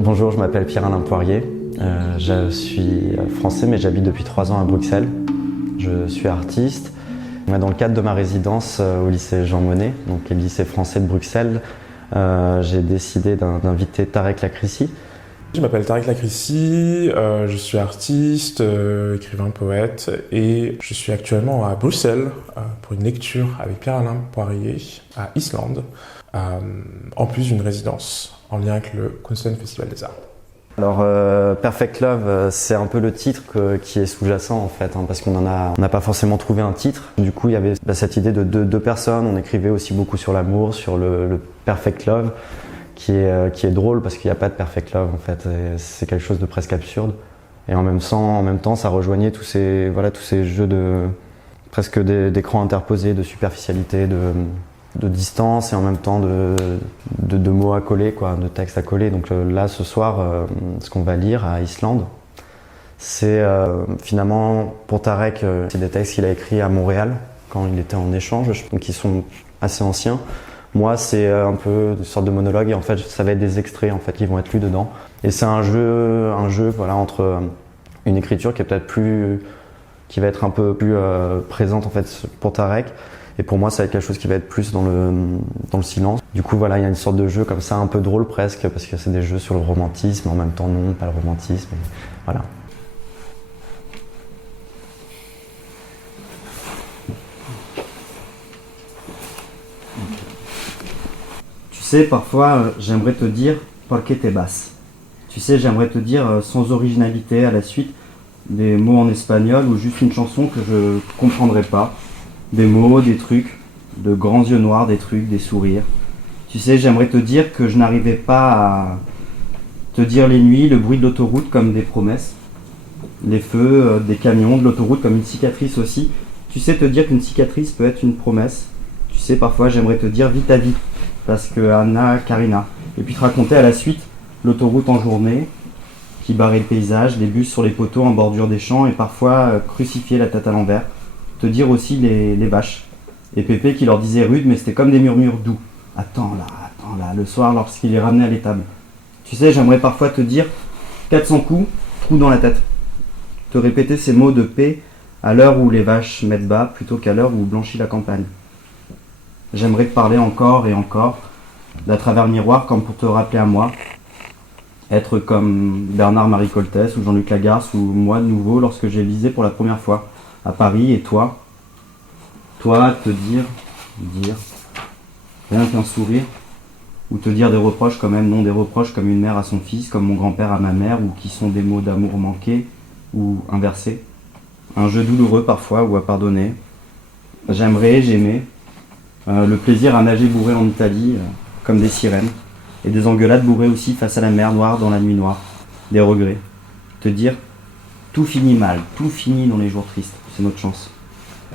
Bonjour, je m'appelle Pierre-Alain Poirier. Je suis français mais j'habite depuis 3 ans à Bruxelles. Je suis artiste. Dans le cadre de ma résidence au lycée Jean Monnet, donc le lycée français de Bruxelles, j'ai décidé d'inviter Tarek Lakrissi. Je m'appelle Tarek Lakrissi, je suis artiste, écrivain, poète et je suis actuellement à Bruxelles pour une lecture avec Pierre-Alain Poirier à Islande, en plus d'une résidence en lien avec le Kunsten Festival des Arts. Alors Perfect Love, c'est un peu le titre qui est sous-jacent en fait, parce qu'on n'a pas forcément trouvé un titre. Du coup il y avait cette idée de deux personnes, on écrivait aussi beaucoup sur l'amour, sur le Perfect Love, qui est drôle parce qu'il n'y a pas de Perfect Love en fait, c'est quelque chose de presque absurde. Et en même temps ça rejoignait tous ces jeux presque d'écran interposé, de superficialité, de distance et en même temps de mots à coller, de textes à coller. Donc là, ce soir, ce qu'on va lire à Islande, c'est finalement, pour Tarek, c'est des textes qu'il a écrits à Montréal quand il était en échange, donc qui sont assez anciens. Moi, c'est un peu une sorte de monologue et en fait, ça va être des extraits en fait, qui vont être lus dedans. Et c'est un jeu entre une écriture qui va être un peu plus présente en fait pour Tarek. Et pour moi, ça va être quelque chose qui va être plus dans le silence. Du coup, voilà, il y a une sorte de jeu comme ça, un peu drôle presque, parce que c'est des jeux sur le romantisme, en même temps non, pas le romantisme, et voilà. Tu sais, parfois, j'aimerais te dire « por qué te vas ?» Tu sais, j'aimerais te dire sans originalité à la suite des mots en espagnol ou juste une chanson que je comprendrais pas. Des mots, des trucs, de grands yeux noirs, des trucs, des sourires. Tu sais, j'aimerais te dire que je n'arrivais pas à te dire les nuits, le bruit de l'autoroute comme des promesses, les feux, des camions, de l'autoroute comme une cicatrice aussi. Tu sais, te dire qu'une cicatrice peut être une promesse. Tu sais, parfois j'aimerais te dire vite à vite, parce que Anna, Karina. Et puis te raconter à la suite l'autoroute en journée, qui barrait le paysage, les bus sur les poteaux en bordure des champs et parfois crucifier la tête à l'envers. Te dire aussi les vaches. Et Pépé qui leur disait rude, mais c'était comme des murmures doux. Attends là, le soir lorsqu'il les ramenait à l'étable. Tu sais, j'aimerais parfois te dire 400 coups, trou dans la tête. Te répéter ces mots de paix à l'heure où les vaches mettent bas plutôt qu'à l'heure où blanchit la campagne. J'aimerais te parler encore et encore, d'à travers le miroir comme pour te rappeler à moi. Être comme Bernard-Marie Coltès ou Jean-Luc Lagarce ou moi de nouveau lorsque j'ai lisé pour la première fois à Paris, et toi, te dire, rien qu'un sourire, ou te dire des reproches quand même, non des reproches comme une mère à son fils, comme mon grand-père à ma mère, ou qui sont des mots d'amour manqués, ou inversés. Un jeu douloureux parfois, ou à pardonner. J'aimais, le plaisir à nager bourré en Italie, comme des sirènes, et des engueulades bourrées aussi face à la mer noire dans la nuit noire, des regrets. Te dire, tout finit mal, tout finit dans les jours tristes, c'est notre chance.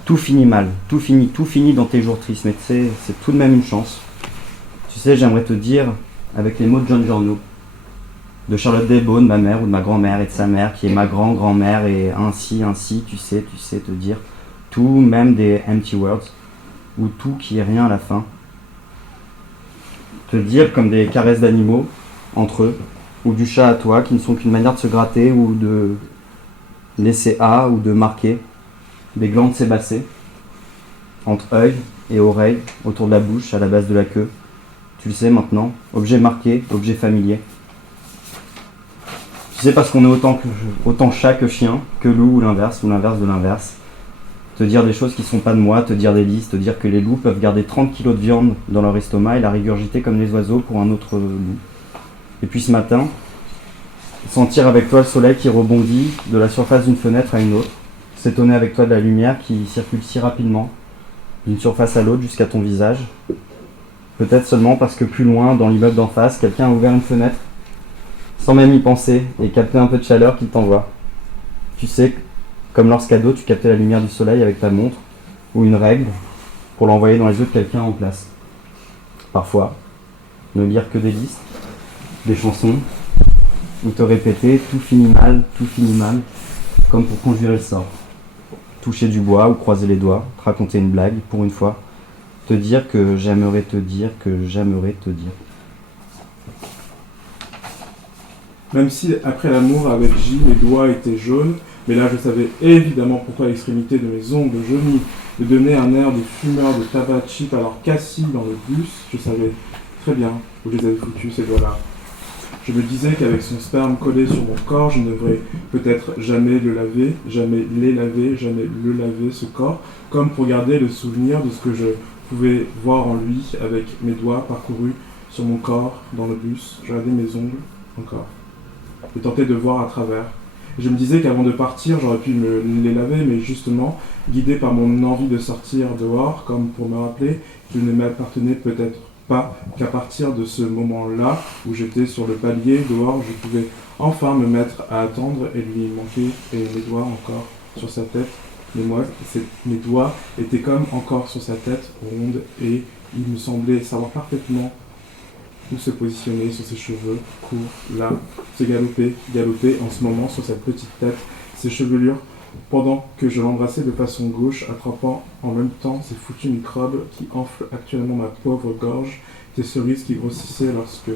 Tout finit mal, tout finit dans tes jours tristes, mais tu sais, c'est tout de même une chance. Tu sais, j'aimerais te dire, avec les mots de John Giorno, de Charlotte Delbos, de ma mère ou de ma grand-mère et de sa mère, qui est ma grand-grand-mère, et ainsi, tu sais, te dire tout, même des empty words, ou tout qui est rien à la fin. Te dire comme des caresses d'animaux, entre eux, ou du chat à toi, qui ne sont qu'une manière de se gratter, ou de laisser à ou de marquer des glandes sébacées entre œil et oreille, autour de la bouche, à la base de la queue. Tu le sais maintenant, objet marqué, objet familier. Tu sais parce qu'on est autant chat que chien, que loup ou l'inverse de l'inverse. Te dire des choses qui sont pas de moi, te dire des listes, te dire que les loups peuvent garder 30 kilos de viande dans leur estomac et la régurgiter comme les oiseaux pour un autre loup. Et puis ce matin, sentir avec toi le soleil qui rebondit de la surface d'une fenêtre à une autre. S'étonner avec toi de la lumière qui circule si rapidement, d'une surface à l'autre jusqu'à ton visage. Peut-être seulement parce que plus loin, dans l'immeuble d'en face, quelqu'un a ouvert une fenêtre, sans même y penser, et capté un peu de chaleur qu'il t'envoie. Tu sais, comme lorsqu'à dos, tu captais la lumière du soleil avec ta montre, ou une règle, pour l'envoyer dans les yeux de quelqu'un en place. Parfois, ne lire que des listes, des chansons, ou te répéter tout finit mal, comme pour conjurer le sort. Toucher du bois ou croiser les doigts, te raconter une blague, pour une fois, te dire que j'aimerais te dire que j'aimerais te dire. Même si après l'amour avec J, mes doigts étaient jaunes, mais là je savais évidemment pourquoi l'extrémité de mes ongles jaunis me donnait un air de fumeur de tabac cheap, alors qu'assis dans le bus, je savais très bien où je les avais foutus ces doigts-là. Je me disais qu'avec son sperme collé sur mon corps, je ne devrais peut-être jamais le laver, jamais les laver, jamais le laver, ce corps, comme pour garder le souvenir de ce que je pouvais voir en lui avec mes doigts parcourus sur mon corps dans le bus. Je regardais mes ongles encore. Je tentais de voir à travers. Je me disais qu'avant de partir, j'aurais pu les laver, mais justement, guidé par mon envie de sortir dehors, comme pour me rappeler qu'il ne m'appartenait peut-être pas qu'à partir de ce moment-là, où j'étais sur le palier dehors, je pouvais enfin me mettre à attendre et lui manquer, et mes doigts encore sur sa tête. Mes doigts étaient comme encore sur sa tête ronde, et il me semblait savoir parfaitement où se positionner sur ses cheveux courts, là, se galoper en ce moment sur cette petite tête, ses chevelures, pendant que je l'embrassais de façon gauche, attrapant en même temps ces foutus microbes qui enflent actuellement ma pauvre gorge, des cerises qui grossissaient lorsque...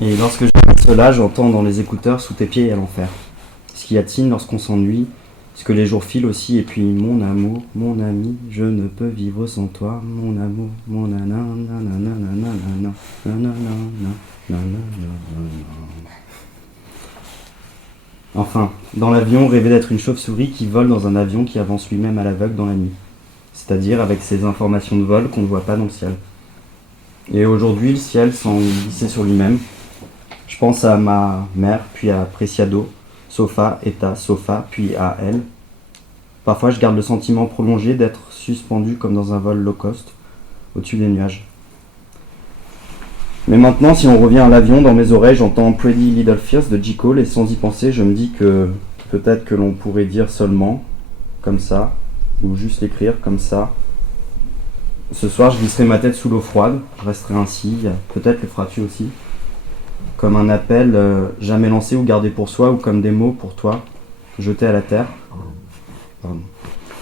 Et lorsque j'écoute cela, j'entends dans les écouteurs sous tes pieds à l'enfer. Ce qui attine lorsqu'on s'ennuie, ce que les jours filent aussi, et puis mon amour, mon ami, je ne peux vivre sans toi, mon amour, mon nanana. Enfin, dans l'avion, rêver d'être une chauve-souris qui vole dans un avion qui avance lui-même à l'aveugle dans la nuit. C'est-à-dire avec ces informations de vol qu'on ne voit pas dans le ciel. Et aujourd'hui, le ciel semble glisser sur lui-même. Je pense à ma mère, puis à Preciado, sofa, eta, sofa, puis à elle. Parfois, je garde le sentiment prolongé d'être suspendu comme dans un vol low cost, au-dessus des nuages. Mais maintenant, si on revient à l'avion, dans mes oreilles, j'entends Pretty Little Fears de J. Cole, et sans y penser, je me dis que peut-être que l'on pourrait dire seulement, comme ça, ou juste l'écrire comme ça. Ce soir, je glisserai ma tête sous l'eau froide, je resterai ainsi, peut-être le feras-tu aussi, comme un appel jamais lancé ou gardé pour soi, ou comme des mots pour toi, jetés à la terre. Pardon.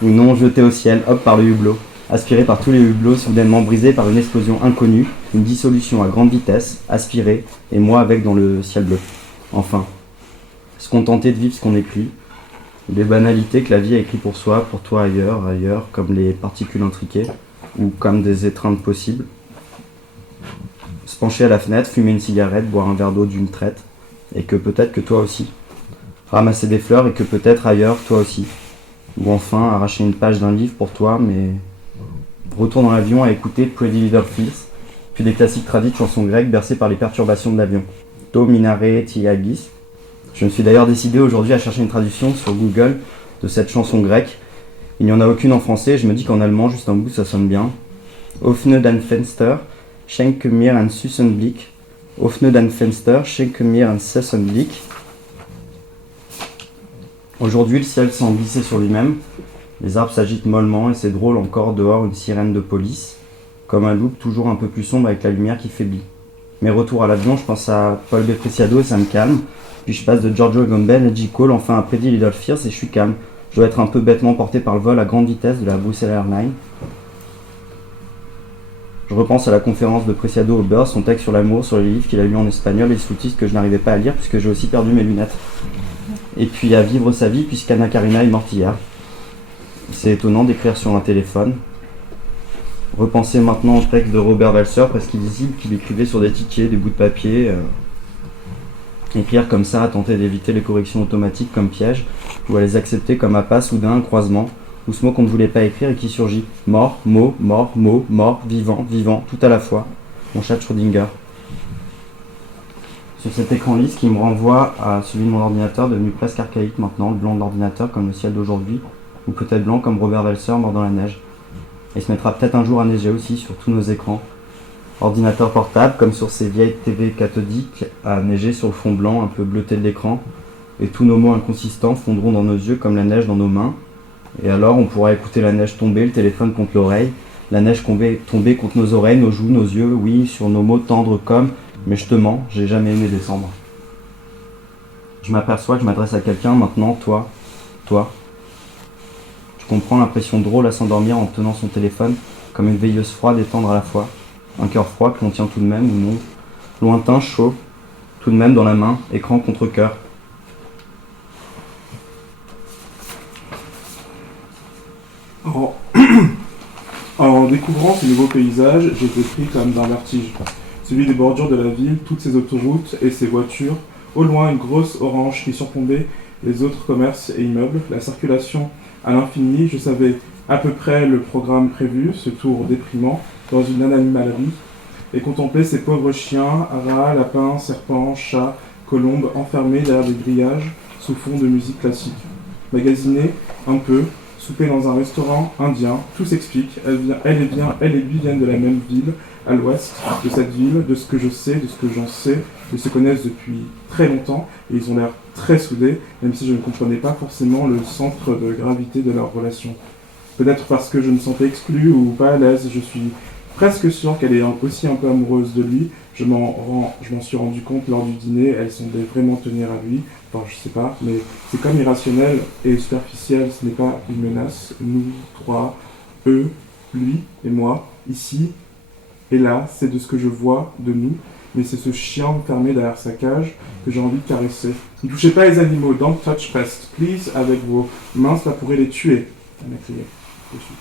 Ou non, jetés au ciel, hop, par le hublot. Aspiré par tous les hublots, soudainement brisés par une explosion inconnue, une dissolution à grande vitesse, aspiré, et moi avec dans le ciel bleu. Enfin, se contenter de vivre ce qu'on écrit, les banalités que la vie a écrit pour soi, pour toi ailleurs, comme les particules intriquées, ou comme des étreintes possibles. Se pencher à la fenêtre, fumer une cigarette, boire un verre d'eau d'une traite, et que peut-être que toi aussi. Ramasser des fleurs, et que peut-être ailleurs, toi aussi. Ou enfin, arracher une page d'un livre pour toi, mais... Retour dans l'avion à écouter Pretty Little Fears, puis des classiques tradis de chansons grecques bercées par les perturbations de l'avion. To minare tiagis. Je me suis d'ailleurs décidé aujourd'hui à chercher une traduction sur Google de cette chanson grecque. Il n'y en a aucune en français, et je me dis qu'en allemand, juste un bout, ça sonne bien. Offne dein Fenster, schenke mir einen süßen Blick. Offne dein Fenster, schenke mir einen süßen Blick. Aujourd'hui, le ciel semble glisser sur lui-même. Les arbres s'agitent mollement et c'est drôle encore dehors une sirène de police, comme un loop toujours un peu plus sombre avec la lumière qui faiblit. Mais retour à l'avion, je pense à Paul B. Preciado et ça me calme. Puis je passe de Giorgio Agamben à J. Cole, enfin à Pretty Little Fears et je suis calme. Je dois être un peu bêtement porté par le vol à grande vitesse de la Bruxelles Airlines. Je repense à la conférence de Preciado au beurre, son texte sur l'amour, sur les livres qu'il a lu en espagnol et les sous-titres que je n'arrivais pas à lire puisque j'ai aussi perdu mes lunettes. Et puis à vivre sa vie puisqu'Anna Karina est morte hier. C'est étonnant d'écrire sur un téléphone. Repenser maintenant au texte de Robert Walser, presque illisible, qu'il écrivait sur des tickets, des bouts de papier. Écrire comme ça, à tenter d'éviter les corrections automatiques comme piège, ou à les accepter comme appât soudain, un croisement, ou ce mot qu'on ne voulait pas écrire et qui surgit. Mort, mot, vivant, vivant, tout à la fois. Mon chat de Schrödinger. Sur cet écran lisse qui me renvoie à celui de mon ordinateur, devenu presque archaïque maintenant, le blanc de l'ordinateur comme le ciel d'aujourd'hui, ou peut-être blanc comme Robert Walser mort dans la neige. Et se mettra peut-être un jour à neiger aussi sur tous nos écrans. Ordinateur portable, comme sur ces vieilles TV cathodiques, à neiger sur le fond blanc un peu bleuté de l'écran. Et tous nos mots inconsistants fondront dans nos yeux comme la neige dans nos mains. Et alors on pourra écouter la neige tomber, le téléphone contre l'oreille, La neige tombait contre nos oreilles, nos joues, nos yeux, oui, sur nos mots tendres comme « mais je te mens, j'ai jamais aimé décembre ». Je m'aperçois que je m'adresse à quelqu'un maintenant, toi. Tu comprends l'impression drôle à s'endormir en tenant son téléphone, comme une veilleuse froide et tendre à la fois. Un cœur froid que l'on tient tout de même, ou non. Lointain, chaud, tout de même dans la main, écran contre cœur. En découvrant ce nouveau paysage, j'étais pris comme d'un vertige. Celui des bordures de la ville, toutes ses autoroutes et ses voitures. Au loin, une grosse orange qui surplombait les autres commerces et immeubles. La circulation à l'infini, je savais à peu près le programme prévu, ce tour déprimant, dans une animalerie, et contempler ces pauvres chiens, rats, lapins, serpents, chats, colombes, enfermés derrière des grillages, sous fond de musique classique. Magasiner un peu, souper dans un restaurant indien, tout s'explique, elle et lui viennent de la même ville, à l'ouest de cette ville, de ce que je sais, de ce que j'en sais, ils se connaissent depuis très longtemps, et ils ont l'air très soudés, même si je ne comprenais pas forcément le centre de gravité de leur relation. Peut-être parce que je me sentais exclu ou pas à l'aise, je suis presque sûr qu'elle est aussi un peu amoureuse de lui. Je m'en suis rendu compte lors du dîner, elle semblait vraiment tenir à lui. Enfin, je sais pas, mais c'est comme irrationnel et superficiel, ce n'est pas une menace. Nous, trois, eux, lui et moi, ici et là, c'est de ce que je vois de nous, mais c'est ce chien enfermé derrière sa cage que j'ai envie de caresser. Ne touchez pas les animaux, don't touch pests, please, avec vos mains, cela pourrait les tuer. Elle m'a crié dessus.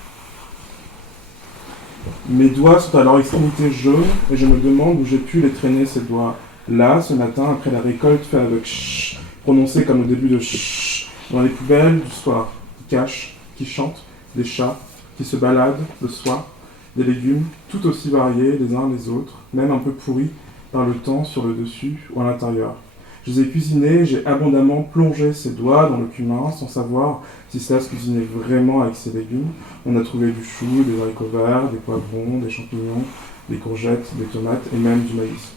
Mes doigts sont à leur extrémité jaune et je me demande où j'ai pu les traîner, ces doigts-là, ce matin, après la récolte faite avec chut, prononcé comme au début de chut, dans les poubelles du soir, qui cachent, qui chantent, des chats, qui se baladent le soir, des légumes tout aussi variés les uns les autres, même un peu pourris par le temps sur le dessus ou à l'intérieur. Je les ai cuisinés, j'ai abondamment plongé ses doigts dans le cumin sans savoir si cela se cuisinait vraiment avec ces légumes. On a trouvé du chou, des haricots verts, des poivrons, des champignons, des courgettes, des tomates et même du maïs.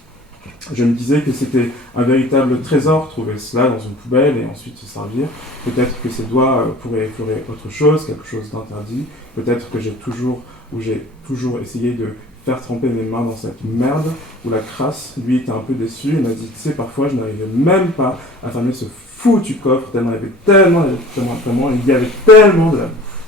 Je me disais que c'était un véritable trésor trouver cela dans une poubelle et ensuite se servir. Peut-être que ces doigts pourraient effleurer autre chose, quelque chose d'interdit. Peut-être que j'ai toujours essayé de faire tremper mes mains dans cette merde où la crasse, lui, était un peu déçu. Il m'a dit, tu sais, parfois, je n'arrivais même pas à fermer ce foutu coffre, tellement il y avait tellement, il y avait tellement de la bouffe.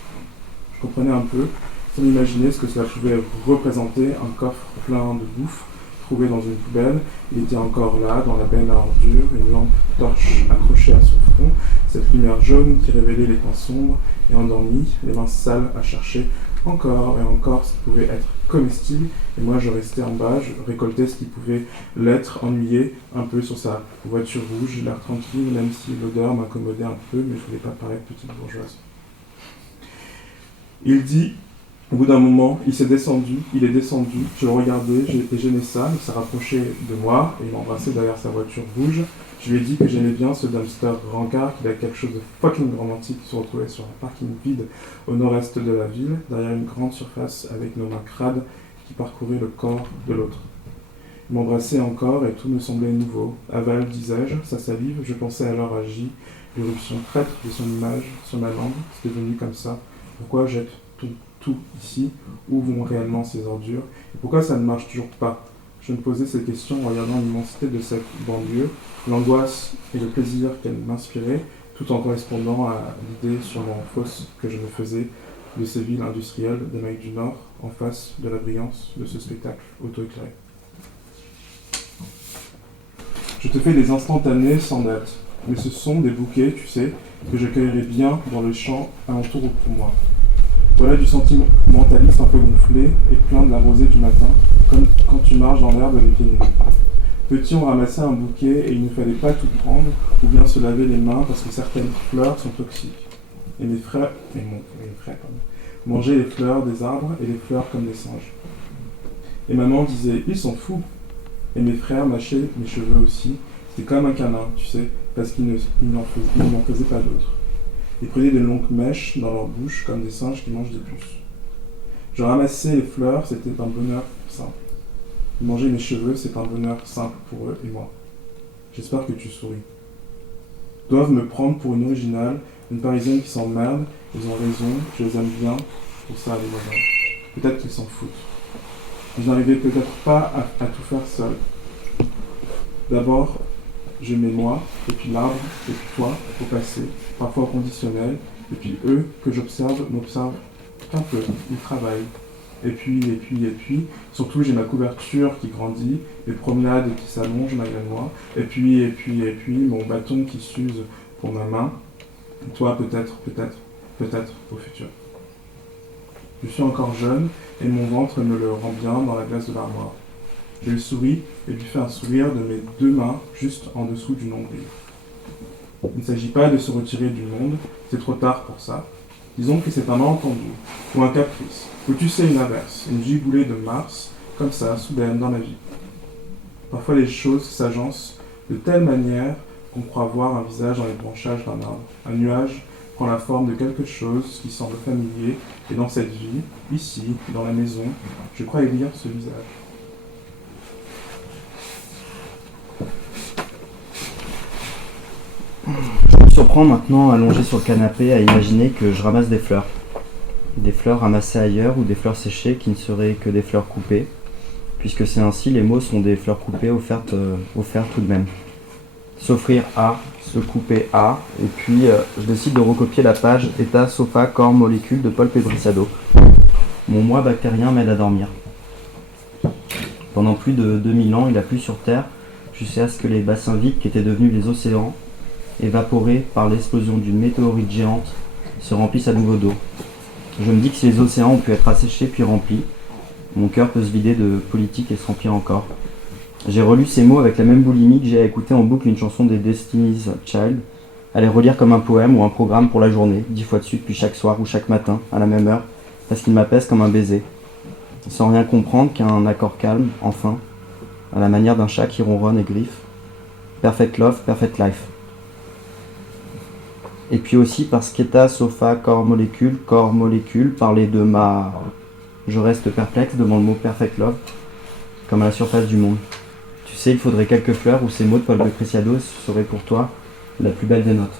Je comprenais un peu, sans imaginer ce que cela pouvait représenter, un coffre plein de bouffe, trouvé dans une poubelle. Il était encore là, dans la benne à ordures, une lampe torche accrochée à son front, cette lumière jaune qui révélait les coins sombres et endormis, les mains sales à chercher encore et encore ce qui pouvait être comestible, et moi je restais en bas, je récoltais ce qui pouvait l'être, ennuyé un peu sur sa voiture rouge, l'air tranquille, même si l'odeur m'incommodait un peu, mais je voulais pas paraître petite bourgeoise. Il dit, au bout d'un moment, il est descendu, je le regardais, j'aimais ça, il s'est rapproché de moi, et il m'embrassait derrière sa voiture rouge. Je lui ai dit que j'aimais bien ce dumpster rancard, qu'il a quelque chose de fucking romantique qui se retrouvait sur un parking vide au nord-est de la ville, derrière une grande surface avec nos mains crades qui parcouraient le corps de l'autre. Il m'embrassait encore et tout me semblait nouveau. Aval, disais-je, sa salive, je pensais alors à J, l'éruption traître de son image sur ma langue, c'était devenu comme ça. Pourquoi jette tout ici? Où vont réellement ces ordures? Et pourquoi ça ne marche toujours pas? Je me posais ces questions en regardant l'immensité de cette banlieue, l'angoisse et le plaisir qu'elle m'inspirait, tout en correspondant à l'idée sûrement fausse que je me faisais de ces villes industrielles d'Amérique du Nord, en face de la brillance de ce spectacle auto-éclairé. Je te fais des instantanés sans date, mais ce sont des bouquets, tu sais, que j'accueillerais bien dans le champ alentour pour moi. Voilà du sentimentalisme un peu gonflé et plein de la rosée du matin, comme quand tu marches dans l'herbe les pieds nus. Petit, on ramassait un bouquet et il ne fallait pas tout prendre ou bien se laver les mains parce que certaines fleurs sont toxiques. Et mes frères mangeaient les fleurs des arbres et les fleurs comme des singes. Et maman disait, ils sont fous. Et mes frères mâchaient mes cheveux aussi. C'était comme un câlin, tu sais, parce qu'ils n'en faisaient pas d'autres. Ils prenaient de longues mèches dans leur bouche comme des singes qui mangent des puces. Je ramassais les fleurs, c'était un bonheur simple. Manger mes cheveux, c'est un bonheur simple pour eux et moi. J'espère que tu souris. Doivent me prendre pour une originale, une parisienne qui s'emmerde. Ils ont raison, je les aime bien, pour ça les voisins. peut-être qu'ils s'en foutent. Je n'arrivais peut-être pas à tout faire seul. D'abord, je mets moi, et puis l'arbre, et puis toi, au passé, parfois au conditionnel, et puis eux, que j'observe, m'observent qu'un peu, ils travaillent. Et puis, surtout j'ai ma couverture qui grandit, les promenades qui s'allongent malgré moi, et puis, mon bâton qui s'use pour ma main, et toi peut-être au futur. Je suis encore jeune, et mon ventre me le rend bien dans la glace de l'armoire. Je lui souris et lui fais un sourire de mes deux mains juste en dessous du nombril. Il ne s'agit pas de se retirer du monde, c'est trop tard pour ça. Disons que c'est un malentendu, ou un caprice, ou tu sais une averse, une giboulée de Mars, comme ça, soudaine dans la vie. Parfois les choses s'agencent de telle manière qu'on croit voir un visage dans les branchages d'un arbre. Un nuage prend la forme de quelque chose qui semble familier, et dans cette vie, ici, dans la maison, je crois y lire ce visage. Je me surprends maintenant allongé sur le canapé à imaginer que je ramasse des fleurs. Des fleurs ramassées ailleurs ou des fleurs séchées qui ne seraient que des fleurs coupées. Puisque c'est ainsi, les mots sont des fleurs coupées offertes tout de même. S'offrir à, se couper à, et puis je décide de recopier la page État, sofa, corps, molécules de Paul Pedriziado. Mon moi bactérien m'aide à dormir. Pendant plus de 2000 ans, il a plu sur Terre jusqu'à ce que les bassins vides qui étaient devenus les océans, évaporés par l'explosion d'une météorite géante, se remplissent à nouveau d'eau. Je me dis que si les océans ont pu être asséchés puis remplis, mon cœur peut se vider de politique et se remplir encore. J'ai relu ces mots avec la même boulimie que j'ai à écouter en boucle une chanson des Destiny's Child, à les relire comme un poème ou un programme pour la journée, 10 fois de suite, puis chaque soir ou chaque matin, à la même heure, parce qu'il m'apaise comme un baiser. Sans rien comprendre qu'un accord calme, enfin, à la manière d'un chat qui ronronne et griffe. Perfect love, perfect life. Et puis aussi parce qu'état, sofa, corps, molécule, parler de ma... Je reste perplexe devant le mot perfect love, comme à la surface du monde. Tu sais, il faudrait quelques fleurs où ces mots de Paul Pedriziado seraient pour toi la plus belle des notes.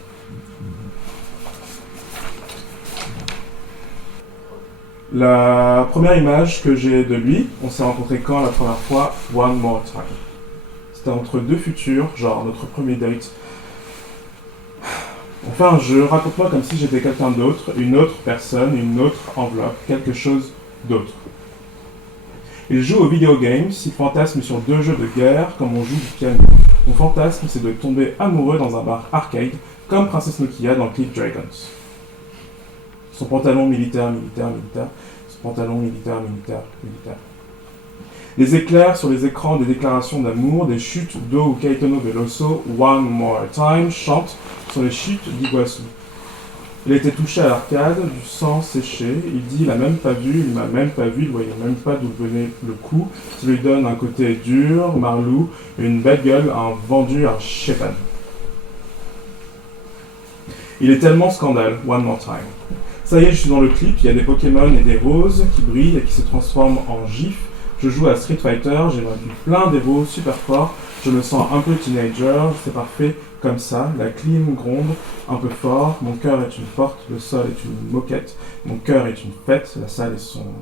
La première image que j'ai de lui, on s'est rencontrés quand la première fois? One more time. C'était entre deux futurs, genre notre premier date. On fait un jeu, raconte-moi comme si j'étais quelqu'un d'autre, une autre personne, une autre enveloppe, quelque chose d'autre. Il joue aux video games, il fantasme sur deux jeux de guerre comme on joue du piano. Mon fantasme, c'est de tomber amoureux dans un bar arcade, comme Princesse Nokia dans Click Dragons. Son pantalon militaire, son pantalon militaire. Les éclairs sur les écrans des déclarations d'amour, des chutes d'eau où Caetano Veloso, One More Time, chante sur les chutes d'Iguassou. Il a été touché à l'arcade, du sang séché, il dit il m'a même pas vu, il voyait même pas d'où venait le coup, ça lui donne un côté dur, marlou, une belle gueule, un vendu, un chépan. Il est tellement scandale, One More Time. Ça y est, je suis dans le clip, il y a des Pokémon et des roses qui brillent et qui se transforment en gifs. Je joue à Street Fighter, j'ai vaincu plein d'héros super forts, je me sens un peu teenager, c'est parfait comme ça, la clim gronde un peu fort, mon cœur est une porte, le sol est une moquette, mon cœur est une fête, la salle est sombre.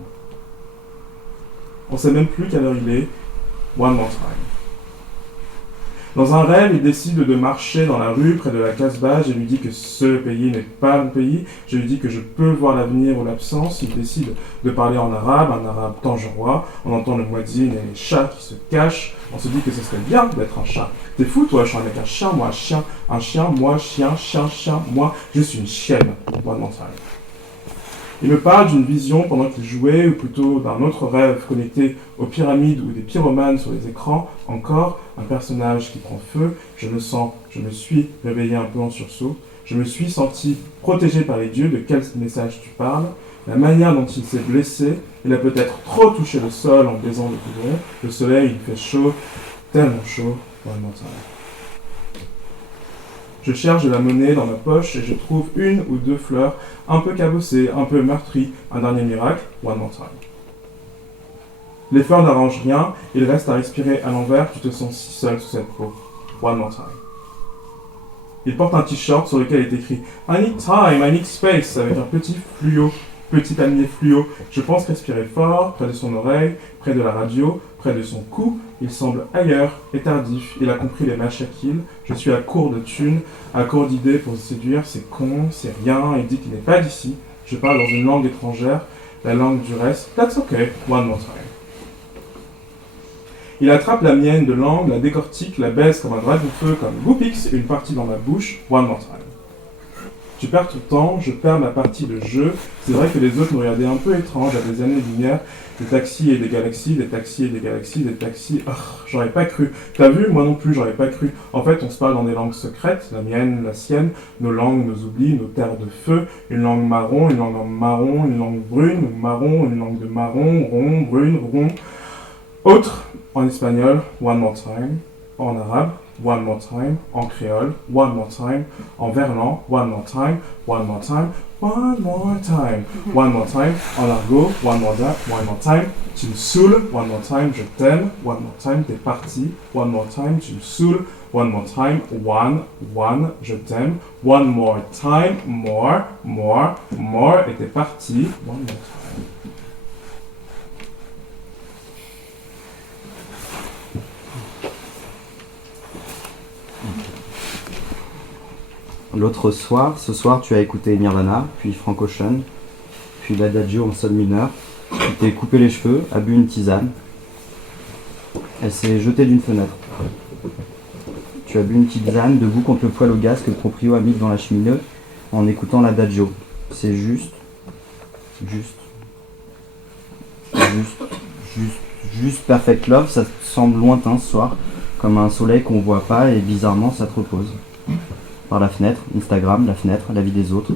On sait même plus quelle heure il est, One More Time. Dans un rêve, il décide de marcher dans la rue près de la Casbah. Je lui dis que ce pays n'est pas mon pays. Je lui dis que je peux voir l'avenir ou l'absence. Il décide de parler en arabe, un arabe tangerois. On entend le muezzin et les chats qui se cachent. On se dit que ce serait bien d'être un chat. T'es fou toi, je suis avec un chien, moi un chien, moi chien, moi je suis une chienne. One more time. Il me parle d'une vision pendant qu'il jouait, ou plutôt d'un autre rêve connecté aux pyramides ou des pyromanes sur les écrans. Encore un personnage qui prend feu. Je me suis réveillé un peu en sursaut. Je me suis senti protégé par les dieux. De quel message tu parles? La manière dont il s'est blessé. Il a peut-être trop touché le sol en baisant le poudron. Le soleil, il fait chaud, tellement chaud. One more time. Je cherche de la monnaie dans ma poche et je trouve une ou deux fleurs un peu cabossées, un peu meurtries. Un dernier miracle, one more time. Les fleurs n'arrangent rien, il reste à respirer à l'envers, tu te sens si seul sous cette peau. One more time. Il porte un t-shirt sur lequel est écrit I need time, I need space, avec un petit fluo Petit palmier fluo, je pense respirer fort, près de son oreille, près de la radio, près de son cou. Il semble ailleurs et tardif. Il a compris les machaquils. Je suis à court de thunes, à court d'idées pour se séduire. C'est con, c'est rien. Il dit qu'il n'est pas d'ici. Je parle dans une langue étrangère, la langue du reste. That's okay, one more time. Il attrape la mienne de langue, la décortique, la baise comme un dragon-feu, comme Goopix, une partie dans ma bouche, one more time. Tu perds ton temps, je perds ma partie de jeu. C'est vrai que les autres me regardaient un peu étrange à des années-lumière. Des taxis et des galaxies, des taxis et des galaxies, des taxis... Oh, j'aurais pas cru. T'as vu? Moi non plus, j'aurais pas cru. En fait, on se parle dans des langues secrètes, la mienne, la sienne, nos langues, nos oublis, nos terres de feu, une langue marron, une langue en marron, une langue brune, marron, une langue de marron, rond, brune, rond. Autre, en espagnol, one more time. En arabe, one more time. En créole, one more time. En verlan, one more time. One more time. One more time. One more time. En argot, one more time. Tu me saoules. One more time. Je t'aime. One more time. T'es parti. One more time. Tu me saoules. One more time. One. Je t'aime. One more time. More. Et t'es parti. One more time. Ce soir, tu as écouté Nirvana, puis Frank Ocean, puis l'Adagio en sol mineur. Tu t'es coupé les cheveux, a bu une tisane. Elle s'est jetée d'une fenêtre. Tu as bu une tisane debout contre le poêle au gaz que le proprio a mis dans la cheminée en écoutant l'Adagio. C'est juste Perfect Love. Ça te semble lointain ce soir, comme un soleil qu'on voit pas et bizarrement ça te repose. Par la fenêtre, Instagram, la fenêtre, la vie des autres.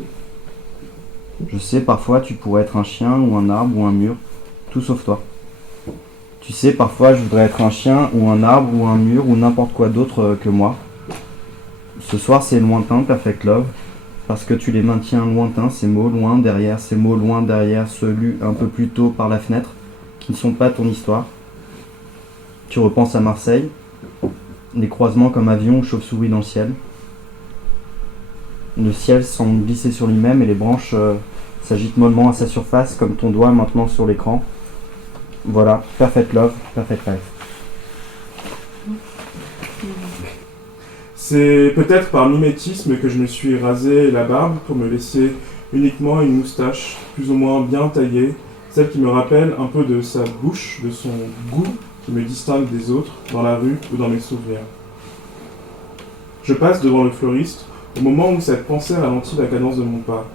Je sais, parfois tu pourrais être un chien ou un arbre ou un mur, tout sauf toi. Tu sais, parfois je voudrais être un chien ou un arbre ou un mur ou n'importe quoi d'autre que moi. Ce soir c'est lointain, Perfect Love, parce que tu les maintiens lointains, ces mots loin derrière, ceux lus un peu plus tôt par la fenêtre, qui ne sont pas ton histoire. Tu repenses à Marseille, les croisements comme avions ou chauves-souris dans le ciel. Le ciel semble glisser sur lui-même et les branches s'agitent mollement à sa surface comme ton doigt maintenant sur l'écran. Voilà, Perfect Love, Perfect Life. C'est peut-être par mimétisme que je me suis rasé la barbe pour me laisser uniquement une moustache plus ou moins bien taillée, celle qui me rappelle un peu de sa bouche, de son goût qui me distingue des autres dans la rue ou dans mes souvenirs. Je passe devant le fleuriste au moment où cette pensée ralentit la cadence de mon pas.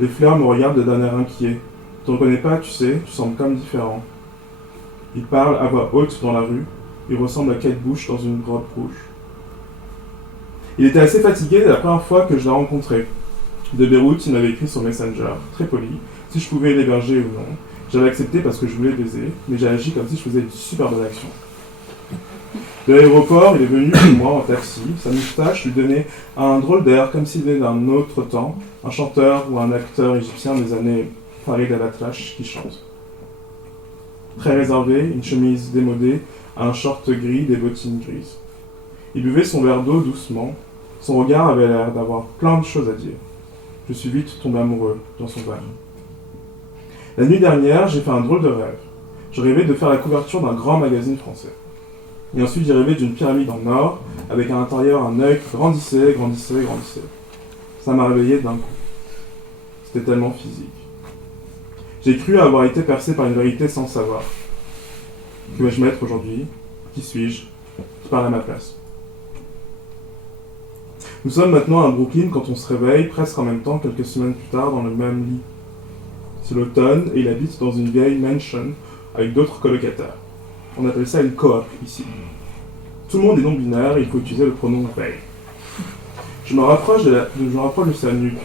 Les fleurs me regardent d'un air inquiet. Tu ne reconnais pas, tu sais, tu sembles comme différent. Il parle à voix haute dans la rue. Il ressemble à Kate Bush dans une grotte rouge. Il était assez fatigué la première fois que je l'ai rencontré. De Beyrouth, il m'avait écrit sur Messenger, très poli, si je pouvais l'héberger ou non. J'avais accepté parce que je voulais baiser, mais j'ai agi comme si je faisais une super bonne action. De l'aéroport, il est venu chez moi en taxi. Sa moustache lui donnait un drôle d'air, comme s'il venait d'un autre temps, un chanteur ou un acteur égyptien des années Farid al-Atrash qui chante. Très réservé, une chemise démodée, un short gris, des bottines grises. Il buvait son verre d'eau doucement. Son regard avait l'air d'avoir plein de choses à dire. Je suis vite tombé amoureux dans son verre. La nuit dernière, j'ai fait un drôle de rêve. Je rêvais de faire la couverture d'un grand magazine français. Et ensuite, j'ai rêvé d'une pyramide en or, avec à l'intérieur un œil qui grandissait. Ça m'a réveillé d'un coup. C'était tellement physique. J'ai cru avoir été percé par une vérité sans savoir. Que vais-je mettre aujourd'hui? Qui suis-je? Qui parle à ma place? Nous sommes maintenant à Brooklyn quand on se réveille, presque en même temps, quelques semaines plus tard, dans le même lit. C'est l'automne et il habite dans une vieille mansion avec d'autres colocataires. On appelle ça une coop ici. Tout le monde est non-binaire et il faut utiliser le pronom they. Je me rapproche de sa nuque.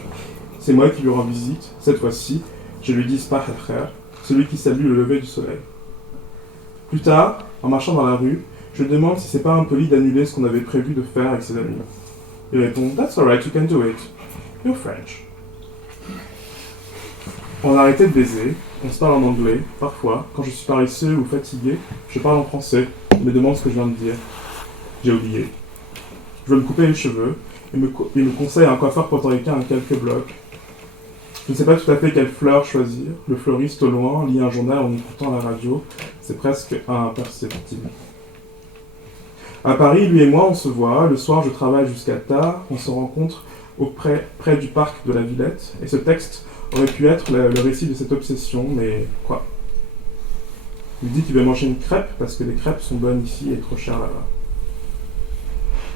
C'est moi qui lui rends visite. Cette fois-ci, je lui dis Spah al-Khair, celui qui salue le lever du soleil. Plus tard, en marchant dans la rue, je lui demande si c'est pas impoli d'annuler ce qu'on avait prévu de faire avec ses amis. Il répond That's alright, you can do it. You're French. On a arrêté de baiser, on se parle en anglais, parfois, quand je suis paresseux ou fatigué, je parle en français, il me demande ce que je viens de dire. J'ai oublié. Je veux me couper les cheveux, il me conseille un coiffeur portoricain à quelques blocs. Je ne sais pas tout à fait quelle fleur choisir. Le fleuriste au loin lit un journal en écoutant la radio. C'est presque imperceptible. À Paris, lui et moi, on se voit. Le soir, je travaille jusqu'à tard. On se rencontre près du parc de la Villette. Et ce texte aurait pu être le récit de cette obsession, mais quoi? Il dit qu'il veut manger une crêpe parce que les crêpes sont bonnes ici et trop chères là-bas.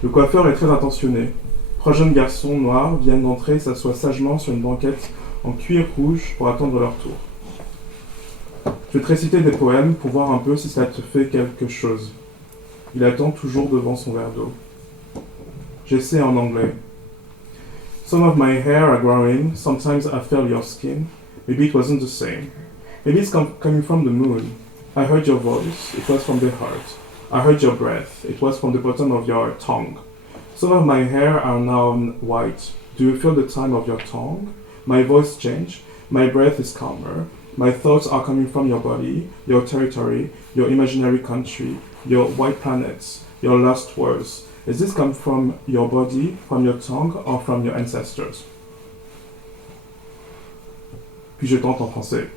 Le coiffeur est très attentionné. 3 jeunes garçons noirs viennent d'entrer et s'assoient sagement sur une banquette en cuir rouge pour attendre leur tour. Je vais te réciter des poèmes pour voir un peu si ça te fait quelque chose. Il attend toujours devant son verre d'eau. J'essaie en anglais. Some of my hair are growing, sometimes I feel your skin. Maybe it wasn't the same. Maybe it's coming from the moon. I heard your voice, it was from the heart. I heard your breath, it was from the bottom of your tongue. Some of my hair are now white. Do you feel the time of your tongue? My voice changed, my breath is calmer. My thoughts are coming from your body, your territory, your imaginary country, your white planets, your lost words. Is this come from your body, from your tongue, or from your ancestors? Puis je tente en français.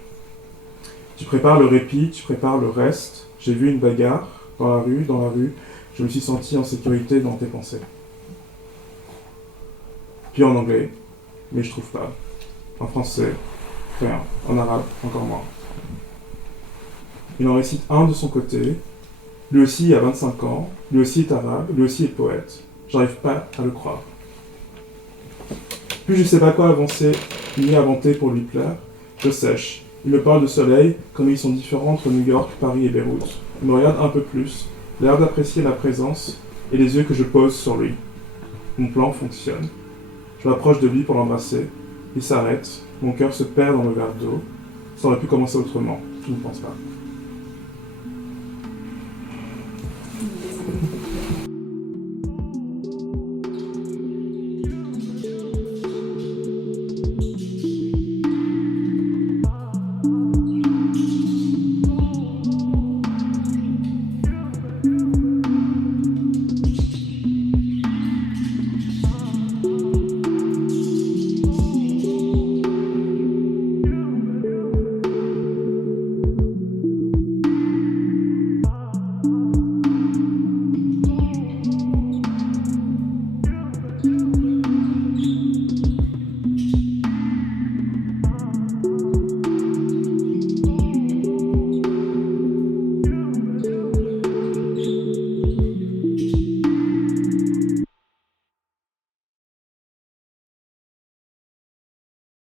Tu prépares le répit, tu prépares le reste. J'ai vu une bagarre dans la rue. Je me suis senti en sécurité dans tes pensées. Puis en anglais, mais je trouve pas. En français, rien. En arabe, encore moins. Il en récite un de son côté. Lui aussi a 25 ans. Lui aussi est arabe. Lui aussi est poète. J'arrive pas à le croire. Puis je sais pas quoi avancer ni inventer pour lui plaire. Je sèche. Il me parle de soleil, comme ils sont différents entre New York, Paris et Beyrouth. Il me regarde un peu plus, l'air d'apprécier ma présence et les yeux que je pose sur lui. Mon plan fonctionne. Je m'approche de lui pour l'embrasser. Il s'arrête. Mon cœur se perd dans le verre d'eau. Ça aurait pu commencer autrement. Je ne pense pas.